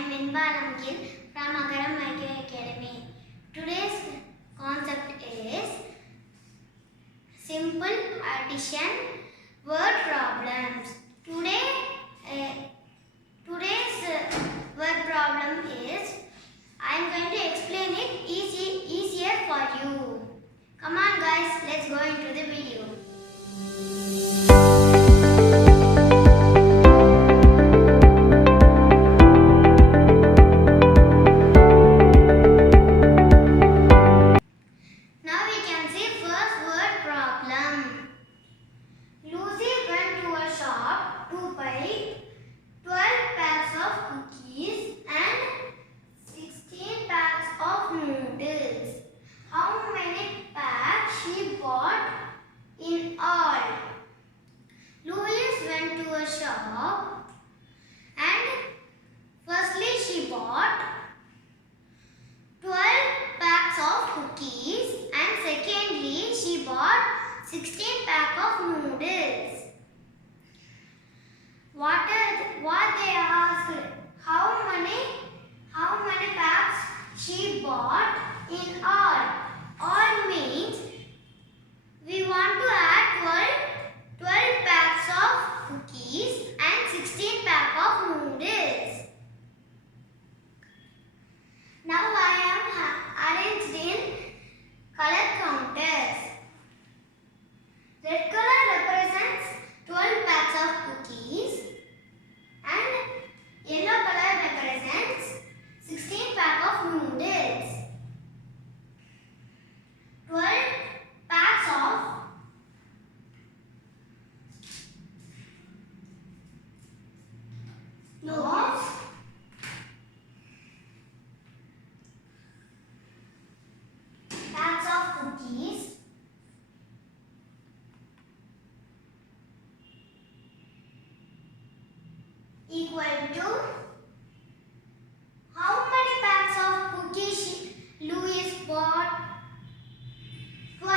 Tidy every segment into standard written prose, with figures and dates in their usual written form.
am from Agaram IQ Academy. Today's concept is simple addition word problems. Today's word problem is I am going to explain it easier for you. Come on guys, let's go into the video. In all, Louise went to a shop and firstly she bought 12 packs of cookies and secondly she bought 16 packs of noodles. What they asked, how many packs she bought in all. All means we want to add 12 packs of cookies and 16 packs of noodles. Now I am arranged in color counters. Red color represents 12 packs of cookies and yellow color represents 16 packs of noodles. 12 packs of noodles packs of cookies equal to how many packs of cookies Louis bought? 12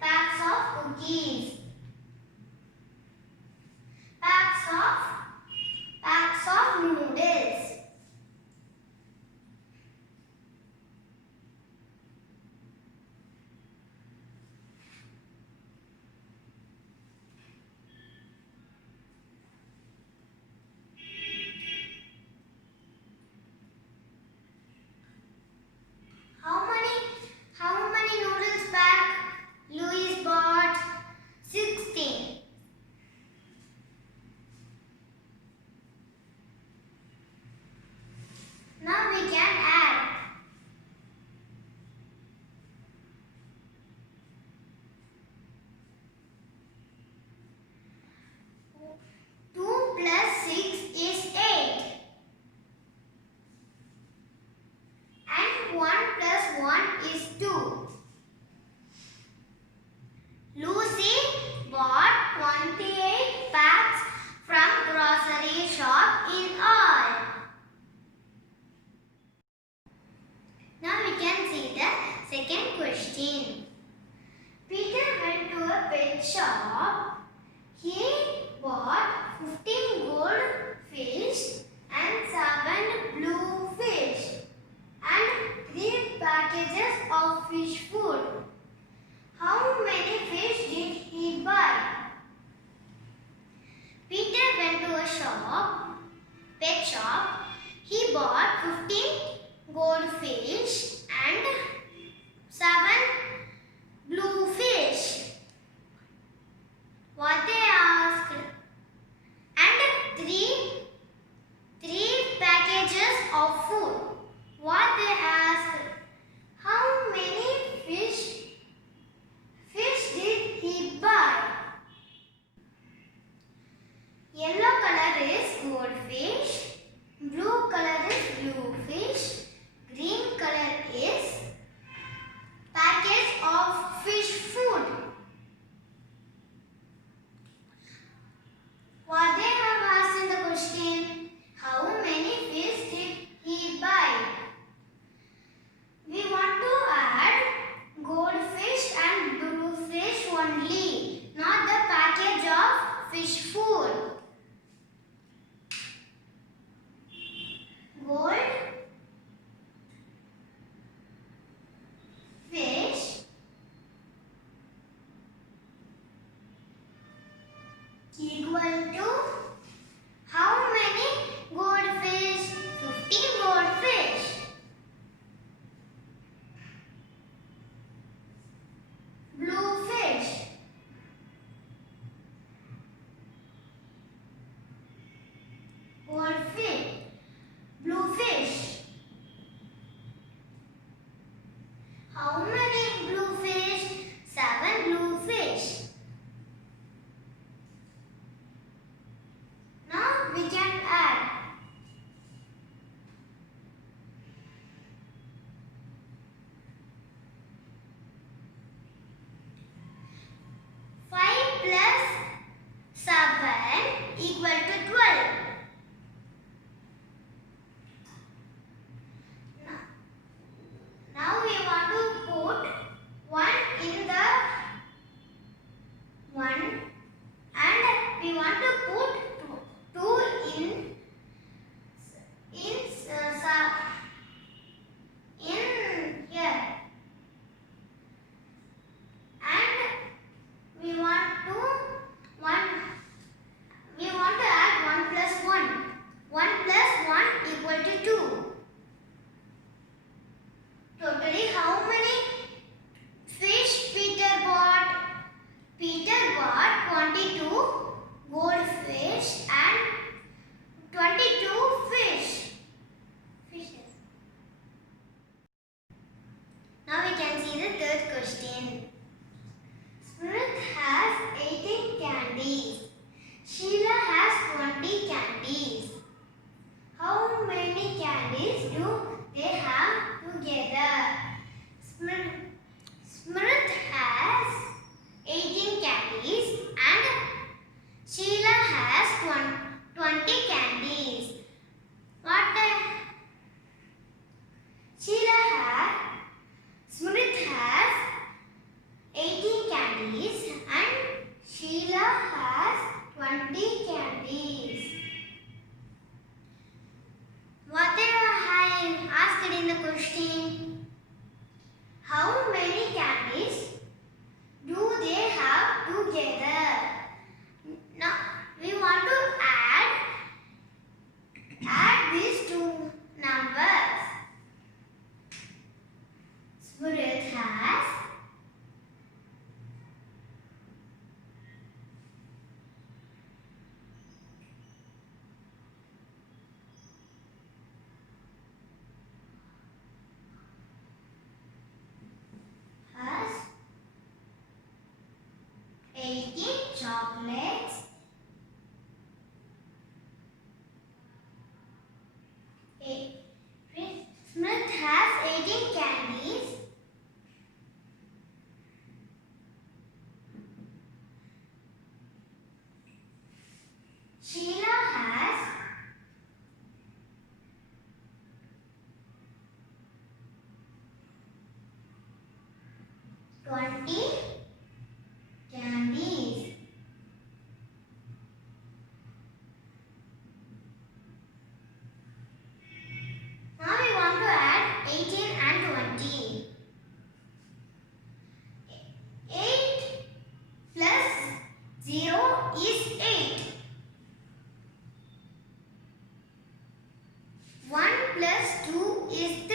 packs of cookies. Packs of noodles. How many noodles pack Louis bought? 16. Now we can add. Two plus 6 is 8. And 1 plus 1 is 2. Lucy bought 28 packs from grocery shop in all. Now we can see the second question. Peter went to a pet shop. He bought 15 gold fish and 7 blue fish and 3 packages of fish food. How many fish did he buy? Peter went to a pet shop. He bought 15 goldfish and 7 blue fish. What they asked? And 3 packages of food. What they asked? How many fish did he buy? Yellow color is goldfish, blue color is blue fish, green color is package of fish food. candies do they have together? Smrit has 18 candies and Sheila has 20 candies. Smrit has 18 candies and Sheila has 20 candies. Whatever I asked in the question, how many candies do they have together? Now we want to add these two numbers. Smrit has 18 chocolates. Smith has 18 candies. Sheila has 20 candies. Now we want to add 18 and 20. 8 plus 0 is 8. 1 plus 2 is 3.